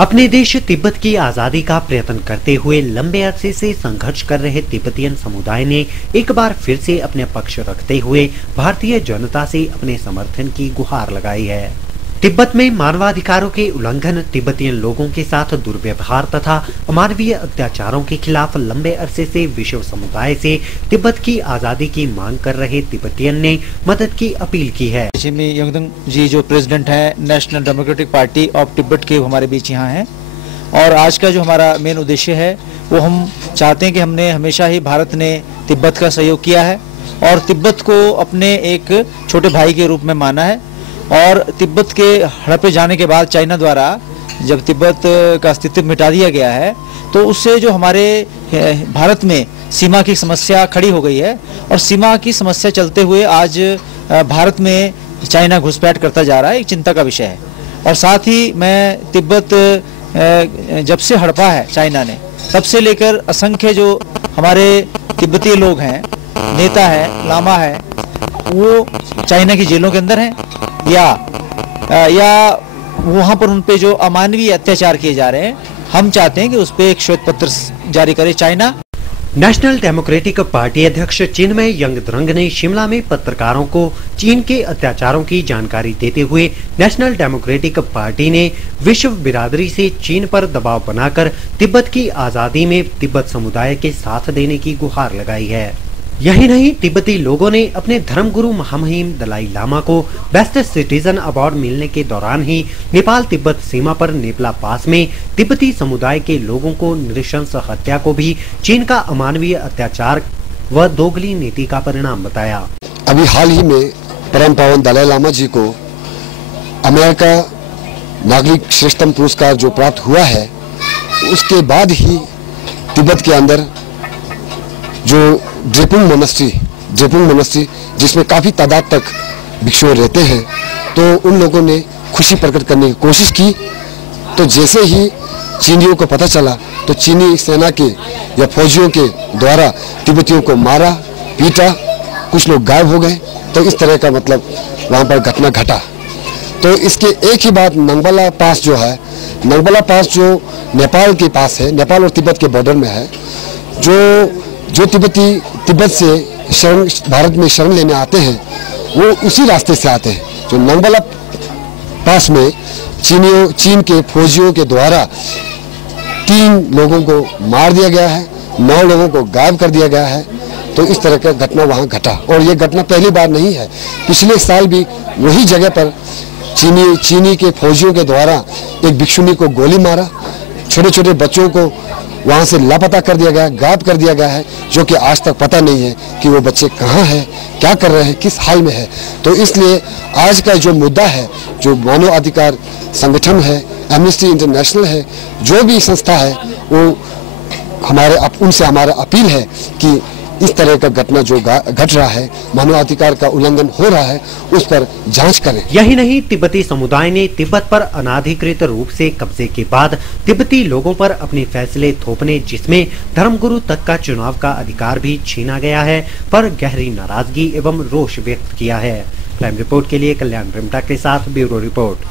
अपने देश तिब्बत की आजादी का प्रयत्न करते हुए लंबे अरसे से संघर्ष कर रहे तिब्बतियन समुदाय ने एक बार फिर से अपने पक्ष रखते हुए भारतीय जनता से अपने समर्थन की गुहार लगाई है। तिब्बत में मानवाधिकारों के उल्लंघन, तिब्बतियन लोगों के साथ दुर्व्यवहार तथा अमानवीय अत्याचारों के खिलाफ लंबे अरसे से विश्व समुदाय से तिब्बत की आजादी की मांग कर रहे तिब्बतियन ने मदद की अपील की है। यंगदंग जी जो प्रेसिडेंट है national democratic party of Tibet के हमारे बीच यहाँ हैं और आज का जो हमारा मेन उद्देश्य है वो हम चाहते हैं कि हमने हमेशा ही भारत ने तिब्बत का सहयोग किया है और तिब्बत को अपने एक छोटे भाई के रूप में माना है। और तिब्बत के हड़पे जाने के बाद चाइना द्वारा जब तिब्बत का अस्तित्व मिटा दिया गया है तो उससे जो हमारे भारत में सीमा की समस्या खड़ी हो गई है और सीमा की समस्या चलते हुए आज भारत में चाइना घुसपैठ करता जा रहा है, एक चिंता का विषय है। और साथ ही मैं तिब्बत जब से हड़पा है चाइना ने तब से लेकर असंख्य जो हमारे तिब्बती लोग हैं, नेता है, लामा है, वो चाइना की जेलों के अंदर हैं या वहाँ पर उन पे जो अमानवीय अत्याचार किए जा रहे हैं। हम चाहते हैं कि उस पे एक श्वेत पत्र जारी करे चाइना। नेशनल डेमोक्रेटिक पार्टी अध्यक्ष चिन्मय यंगद्रंग ने शिमला में पत्रकारों को चीन के अत्याचारों की जानकारी देते हुए नेशनल डेमोक्रेटिक पार्टी ने विश्व बिरादरी से चीन पर दबाव बनाकर तिब्बत की आजादी में तिब्बत समुदाय के साथ देने की गुहार लगाई है। यही नहीं, तिब्बती लोगों ने अपने धर्मगुरु महामहिम दलाई लामा को बेस्ट सिटीजन अवार्ड मिलने के दौरान ही नेपाल तिब्बत सीमा पर नेपला पास में तिब्बती समुदाय के लोगों को नृशंस हत्या को भी चीन का अमानवीय अत्याचार व दोगली नीति का परिणाम बताया। अभी हाल ही में परम पावन दलाई लामा जी को अमेरिका नागरिक श्रेष्ठतम पुरस्कार जो प्राप्त हुआ है, उसके बाद ही तिब्बत के अंदर जो ड्रेपुंग मोनेस्ट्री जिसमें काफ़ी तादाद तक भिक्षु रहते हैं, तो उन लोगों ने खुशी प्रकट करने की कोशिश की। तो जैसे ही चीनियों को पता चला तो चीनी सेना के या फौजियों के द्वारा तिब्बतियों को मारा, पीटा, कुछ लोग गायब हो गए। तो इस तरह का मतलब वहाँ पर घटना घटा। तो इसके एक ही बात नंगबला पास जो है, नंगबला पास जो नेपाल के पास है, नेपाल और तिब्बत के बॉर्डर में है, जो तिब्बती तिब्बत से भारत में शरण लेने आते हैं वो उसी रास्ते से आते हैं। जो नंगबला पास में चीन के फौजियों के द्वारा 3 लोगों को मार दिया गया है, 9 लोगों को गायब कर दिया गया है। तो इस तरह का घटना वहाँ घटा और ये घटना पहली बार नहीं है। पिछले साल भी वही जगह पर चीनी के फौजियों के द्वारा एक भिक्षुनी को गोली मारा, छोटे छोटे बच्चों को वहाँ से लापता कर दिया गया, गायब कर दिया गया है, जो कि आज तक पता नहीं है कि वो बच्चे कहाँ हैं, क्या कर रहे हैं, किस हाल में है। तो इसलिए आज का जो मुद्दा है, जो मानव अधिकार संगठन है, एमनेस्टी इंटरनेशनल है, जो भी संस्था है, वो उनसे हमारा अपील है कि इस तरह का घटना जो घट रहा है, मानवाधिकार का उल्लंघन हो रहा है, उस पर जांच करें। यही नहीं, तिब्बती समुदाय ने तिब्बत पर अनाधिकृत रूप से कब्जे के बाद तिब्बती लोगों पर अपने फैसले थोपने, जिसमें धर्मगुरु तक का चुनाव का अधिकार भी छीना गया है, पर गहरी नाराजगी एवं रोष व्यक्त किया है। प्राइम रिपोर्ट के लिए कल्याण रिमटा के साथ ब्यूरो रिपोर्ट।